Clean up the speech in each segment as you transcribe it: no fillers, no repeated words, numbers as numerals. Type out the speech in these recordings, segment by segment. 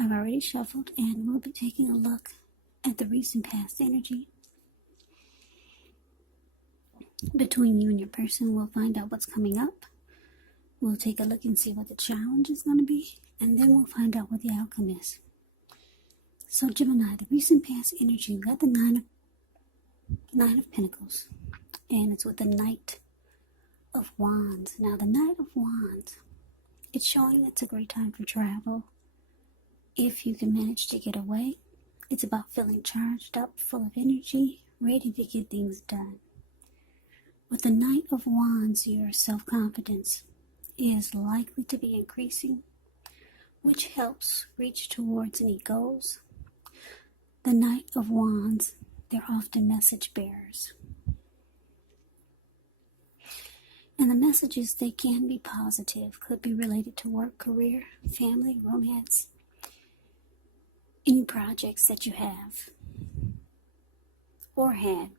I've already shuffled, and we'll be taking a look at the recent past energy between you and your person. We'll find out what's coming up. We'll take a look and see what the challenge is going to be, and then we'll find out what the outcome is. So Gemini, the recent past energy, we got the Nine of Pentacles, and it's with the Knight of Wands. Now the Knight of Wands, it's showing it's a great time for travel. If you can manage to get away, it's about feeling charged up, full of energy, ready to get things done. With the Knight of Wands, your self-confidence is likely to be increasing, which helps reach towards any goals. The Knight of Wands, they're often message bearers. And the messages, they can be positive, could be related to work, career, family, romance, any projects that you have or had,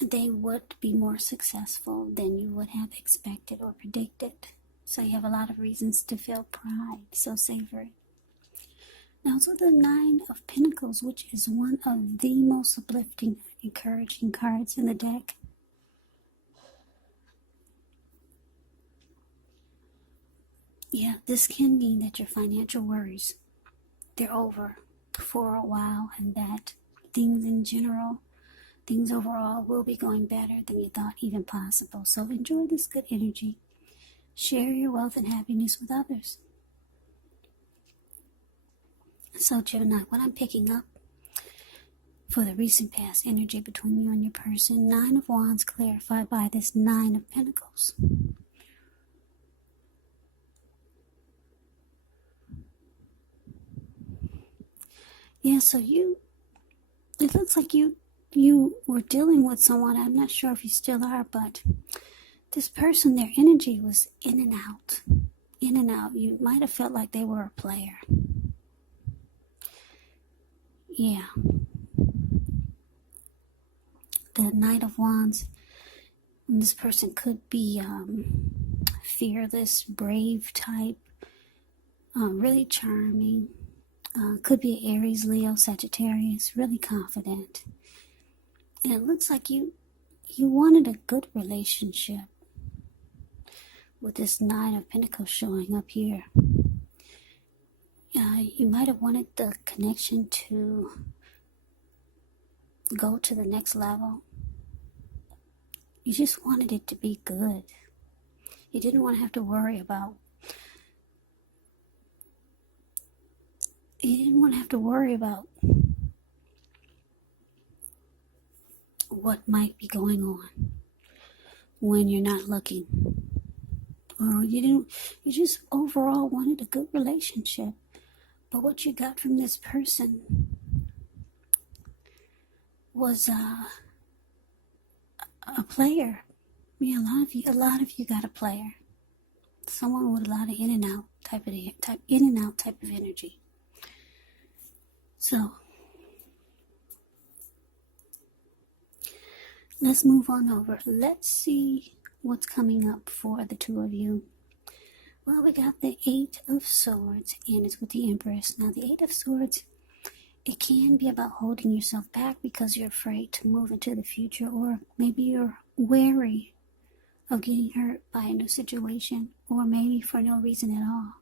they would be more successful than you would have expected or predicted. So you have a lot of reasons to feel pride, so savor it. Now, so the Nine of Pentacles, which is one of the most uplifting, encouraging cards in the deck. Yeah, this can mean that your financial worries, they're over for a while, and that things in general, things overall will be going better than you thought even possible. So enjoy this good energy. Share your wealth and happiness with others. So Gemini, what I'm picking up for the recent past energy between you and your person, Nine of Wands clarified by this Nine of Pentacles. Yeah, so it looks like you were dealing with someone. I'm not sure if you still are, but this person, their energy was in and out. In and out. You might have felt like they were a player. Yeah. The Knight of Wands, this person could be fearless, brave type, really charming. Could be Aries, Leo, Sagittarius, really confident. And it looks like you wanted a good relationship with this Nine of Pentacles showing up here. You might have wanted the connection to go to the next level. You just wanted it to be good. You didn't want to have to worry about what might be going on when you're not looking. Or you just overall wanted a good relationship. But what you got from this person was a player. Yeah, a lot of you got a player. Someone with a lot of in and out type of energy. So let's move on over. Let's see what's coming up for the two of you. Well, we got the Eight of Swords, and it's with the Empress. Now, the Eight of Swords, it can be about holding yourself back because you're afraid to move into the future, or maybe you're wary of getting hurt by a new situation, or maybe for no reason at all.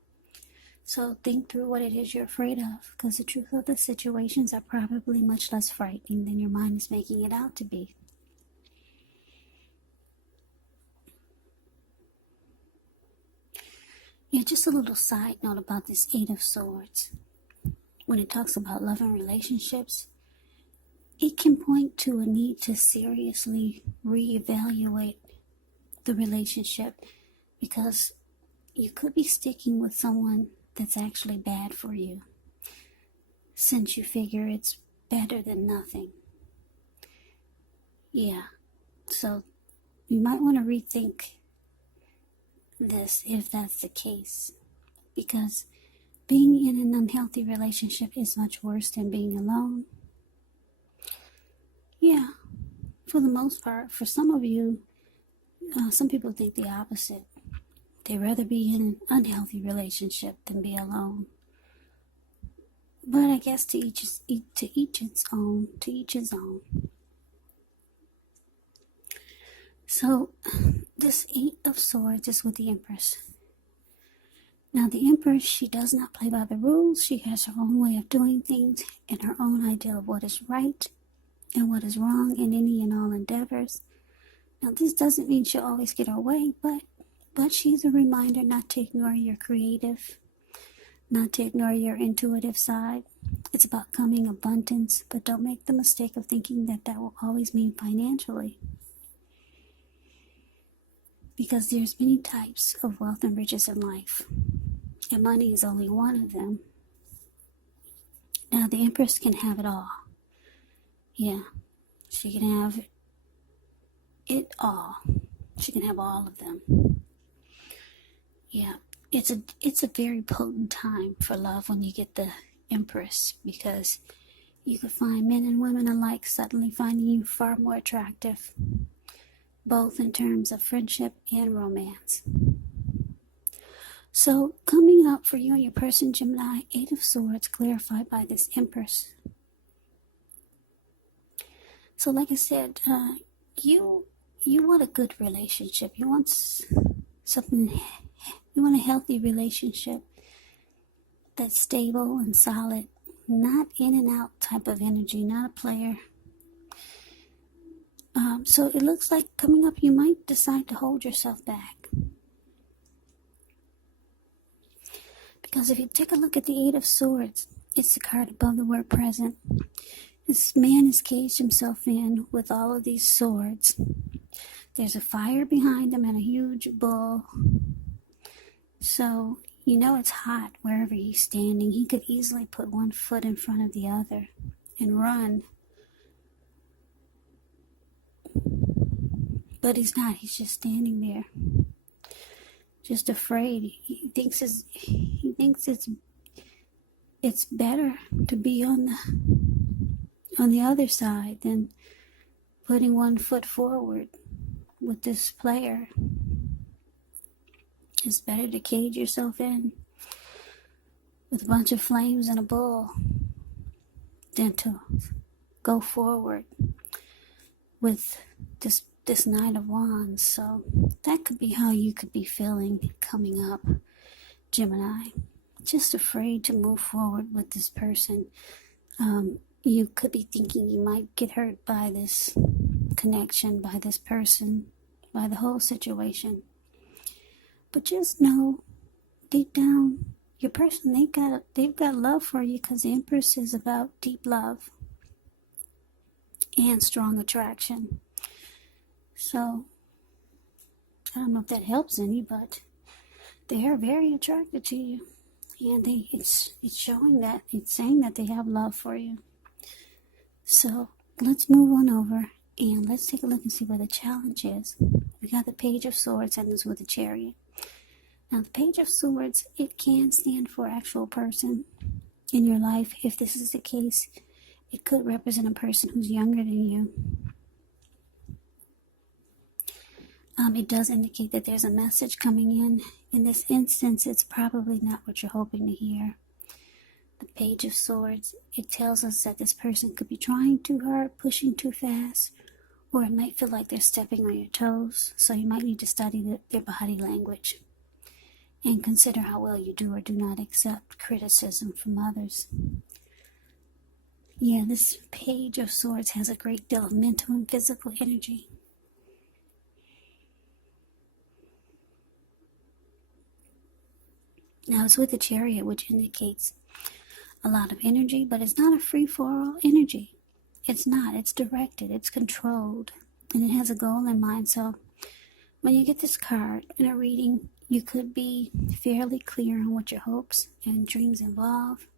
So think through what it is you're afraid of, because the truth of the situations are probably much less frightening than your mind is making it out to be. Yeah, just a little side note about this Eight of Swords. When it talks about love and relationships, it can point to a need to seriously reevaluate the relationship, because you could be sticking with someone that's actually bad for you, since you figure it's better than nothing. Yeah, so you might want to rethink this if that's the case, because being in an unhealthy relationship is much worse than being alone. Yeah, for the most part. For some of you, some people think the opposite. They'd rather be in an unhealthy relationship than be alone. But I guess to each its own. To each his own. So, this 8 of Swords is with the Empress. Now, the Empress, she does not play by the rules. She has her own way of doing things and her own idea of what is right and what is wrong in any and all endeavors. Now, this doesn't mean she'll always get her way, but she's a reminder not to ignore your creative, not to ignore your intuitive side. It's about coming abundance, but don't make the mistake of thinking that that will always mean financially. Because there's many types of wealth and riches in life, and money is only one of them. Now, the Empress can have it all. Yeah, she can have it all. She can have all of them. Yeah, it's a very potent time for love when you get the Empress, because you could find men and women alike suddenly finding you far more attractive, both in terms of friendship and romance. So, coming up for you and your person, Gemini, 8 of Swords, clarified by this Empress. So, like I said, you want a good relationship. You want something. You want a healthy relationship that's stable and solid, not in and out type of energy, not a player. So it looks like coming up, you might decide to hold yourself back. Because if you take a look at the 8 of Swords, it's the card above the word present. This man has caged himself in with all of these swords. There's a fire behind him and a huge bull. So, you know it's hot wherever he's standing. He could easily put one foot in front of the other and run. But he's not. He's just standing there, just afraid. He thinks it's better to be on the other side than putting one foot forward with this player. It's better to cage yourself in with a bunch of flames and a bull than to go forward with this Knight of Wands. So that could be how you could be feeling coming up, Gemini. Just afraid to move forward with this person. You could be thinking you might get hurt by this connection, by this person, by the whole situation. But just know, deep down, your person, they've got love for you, because the Empress is about deep love and strong attraction. So, I don't know if that helps any, but they are very attracted to you. And it's showing that, it's saying that they have love for you. So, let's move on over and let's take a look and see where the challenge is. We got the Page of Swords and this with the Chariot. Now, the Page of Swords, it can stand for actual person in your life. If this is the case, it could represent a person who's younger than you. It does indicate that there's a message coming in. In this instance, it's probably not what you're hoping to hear. The Page of Swords, it tells us that this person could be trying too hard, pushing too fast, or it might feel like they're stepping on your toes. So you might need to study their body language and consider how well you do or do not accept criticism from others. Yeah, this Page of Swords has a great deal of mental and physical energy. Now, it's with the Chariot, which indicates a lot of energy, but it's not a free-for-all energy. It's not. It's directed. It's controlled. And it has a goal in mind. So, when you get this card in a reading, you could be fairly clear on what your hopes and dreams involve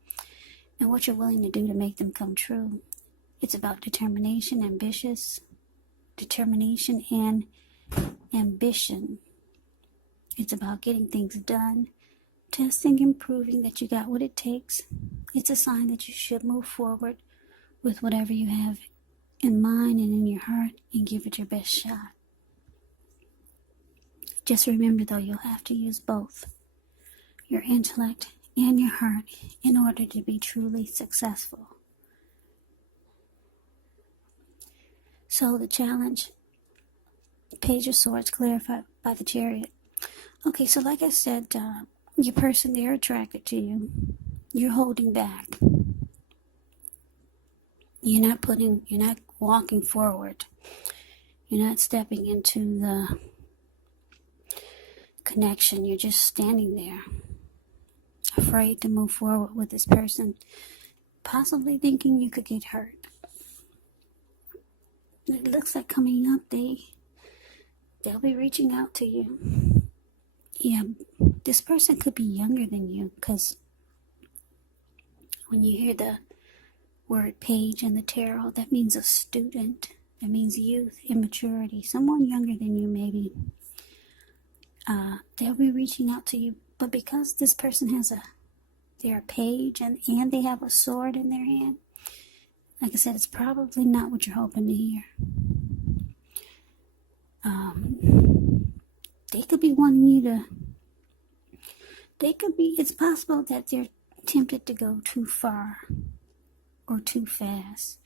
and what you're willing to do to make them come true. It's about determination and ambition. It's about getting things done, testing and proving that you got what it takes. It's a sign that you should move forward with whatever you have in mind and in your heart and give it your best shot. Just remember, though, you'll have to use both your intellect and your heart in order to be truly successful. So the challenge, Page of Swords, clarified by the Chariot. Okay, so like I said, your person, they're attracted to you. You're holding back. You're not walking forward. You're not stepping into the connection. You're just standing there, afraid to move forward with this person, possibly thinking you could get hurt. It looks like coming up, they'll be reaching out to you. Yeah, this person could be younger than you, because when you hear the word page in the tarot, that means a student. That means youth, immaturity. Someone younger than you, maybe. They'll be reaching out to you, but because this person they're a page and they have a sword in their hand, like I said, it's probably not what you're hoping to hear. They could be wanting you to, it's possible that they're tempted to go too far or too fast,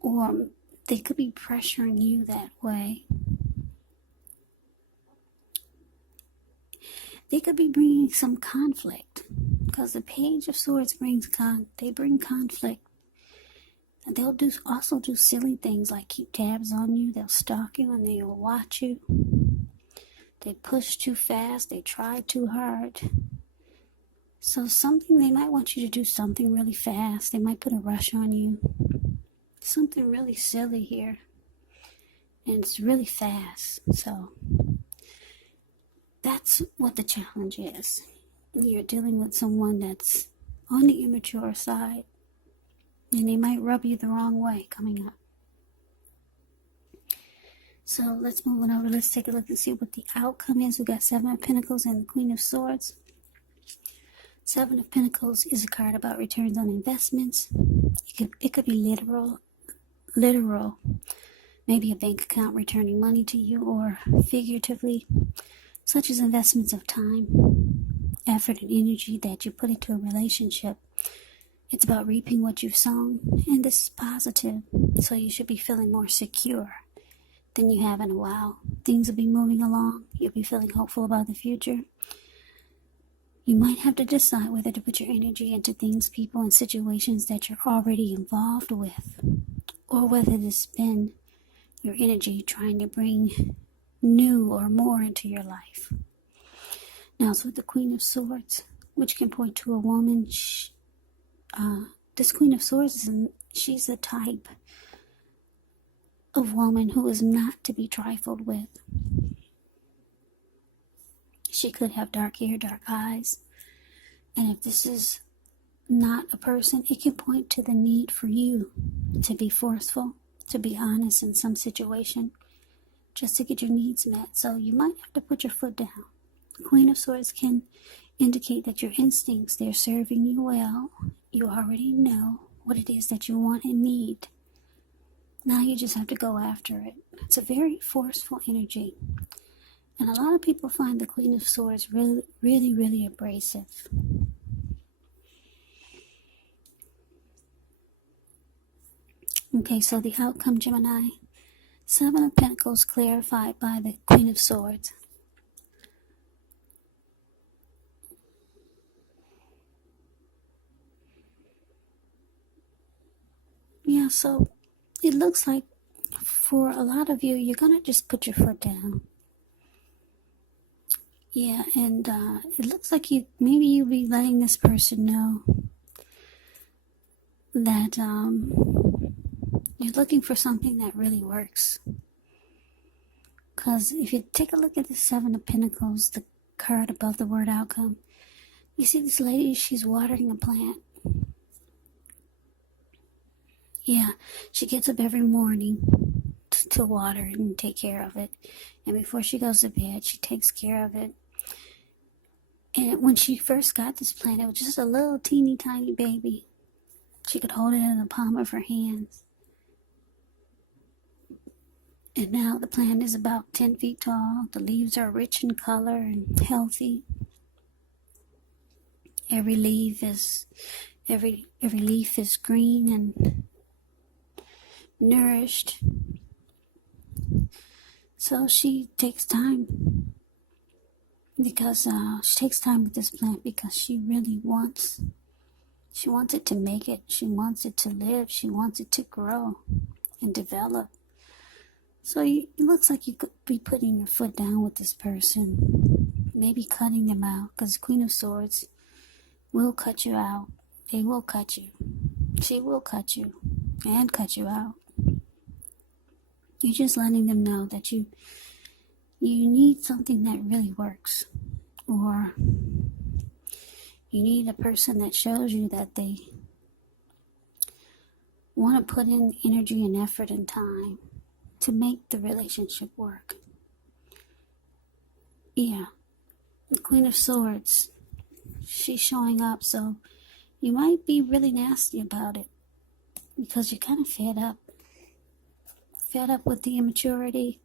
or they could be pressuring you that way. They could be bringing some conflict, because the Page of Swords bring conflict. And they'll also do silly things like keep tabs on you. They'll stalk you and they'll watch you. They push too fast. They try too hard. So they might want you to do something really fast. They might put a rush on you. Something really silly here. And it's really fast. So that's what the challenge is. You're dealing with someone that's on the immature side. And they might rub you the wrong way coming up. So let's move on over. Let's take a look and see what the outcome is. We got Seven of Pentacles and the Queen of Swords. Seven of Pentacles is a card about returns on investments. It could be literal, maybe a bank account returning money to you, or figuratively, such as investments of time, effort, and energy that you put into a relationship. It's about reaping what you've sown, and this is positive, so you should be feeling more secure than you have in a while. Things will be moving along. You'll be feeling hopeful about the future. You might have to decide whether to put your energy into things, people, and situations that you're already involved with, or whether to spend your energy trying to bring new or more into your life. Now, it's with the Queen of Swords, which can point to a woman. This Queen of Swords, she's the type of woman who is not to be trifled with. She could have dark hair, dark eyes. And if this is not a person, it can point to the need for you to be forceful, to be honest in some situation, just to get your needs met. So you might have to put your foot down. The Queen of Swords can indicate that your instincts, they're serving you well. You already know what it is that you want and need. Now you just have to go after it. It's a very forceful energy. And a lot of people find the Queen of Swords really, really, really abrasive. Okay, so the outcome, Gemini. Seven of Pentacles clarified by the Queen of Swords. Yeah, so it looks like for a lot of you, you're going to just put your foot down. Yeah, and it looks like maybe you'll be letting this person know that you're looking for something that really works. Because if you take a look at the Seven of Pentacles, the card above the word outcome, you see this lady, she's watering a plant. Yeah, she gets up every morning to water it and take care of it. And before she goes to bed, she takes care of it. And when she first got this plant, it was just a little teeny tiny baby. She could hold it in the palm of her hands. And now the plant is about 10 feet tall. The leaves are rich in color and healthy. Every leaf is green and nourished. So she takes time because she takes time with this plant because she really wants it to make it. She wants it to live. She wants it to grow and develop. So it looks like you could be putting your foot down with this person, maybe cutting them out, because Queen of Swords will cut you out. They will cut you. She will cut you and cut you out. You're just letting them know that you need something that really works, or you need a person that shows you that they want to put in energy and effort and time to make the relationship work. Yeah, the Queen of Swords, she's showing up, so you might be really nasty about it because you're kind of fed up. Fed up with the immaturity,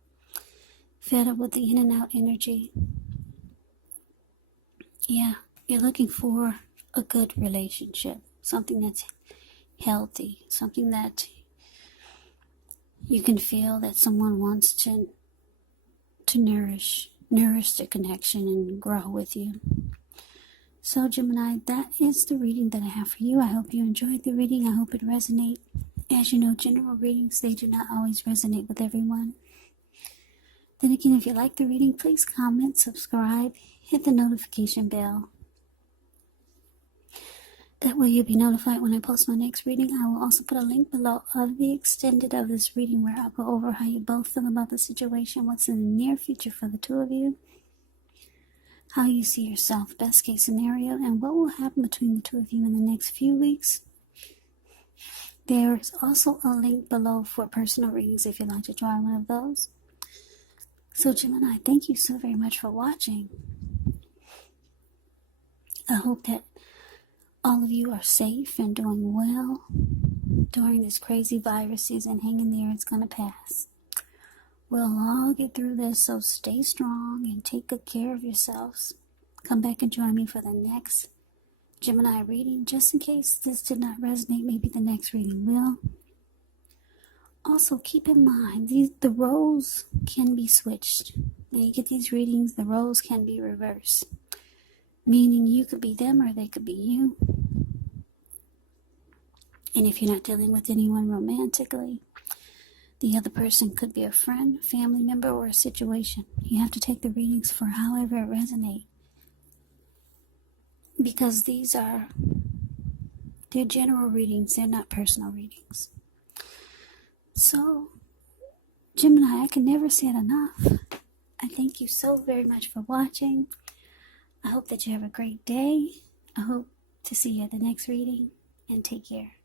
fed up with the in and out energy. Yeah, you're looking for a good relationship, something that's healthy, something that you can feel that someone wants to nourish the connection and grow with you. So Gemini, that is the reading that I have for you. I hope you enjoyed the reading. I hope it resonates. As you know, general readings, they do not always resonate with everyone. Then again, if you like the reading, please comment, subscribe, hit the notification bell. That way you'll be notified when I post my next reading. I will also put a link below of the extended of this reading where I'll go over how you both feel about the situation, what's in the near future for the two of you, how you see yourself, best case scenario, and what will happen between the two of you in the next few weeks. There is also a link below for personal readings if you'd like to try one of those. So Gemini, thank you so very much for watching. I hope that all of you are safe and doing well during this crazy virus season. Hang in there, it's going to pass. We'll all get through this, so stay strong and take good care of yourselves. Come back and join me for the next Gemini reading. Just in case this did not resonate, maybe the next reading will. Also, keep in mind, the roles can be switched. When you get these readings, the roles can be reversed. Meaning you could be them or they could be you. And if you're not dealing with anyone romantically, the other person could be a friend, family member, or a situation. You have to take the readings for however it resonates. Because they're general readings, they're not personal readings. So, Gemini, I can never say it enough. I thank you so very much for watching. I hope that you have a great day. I hope to see you at the next reading, and take care.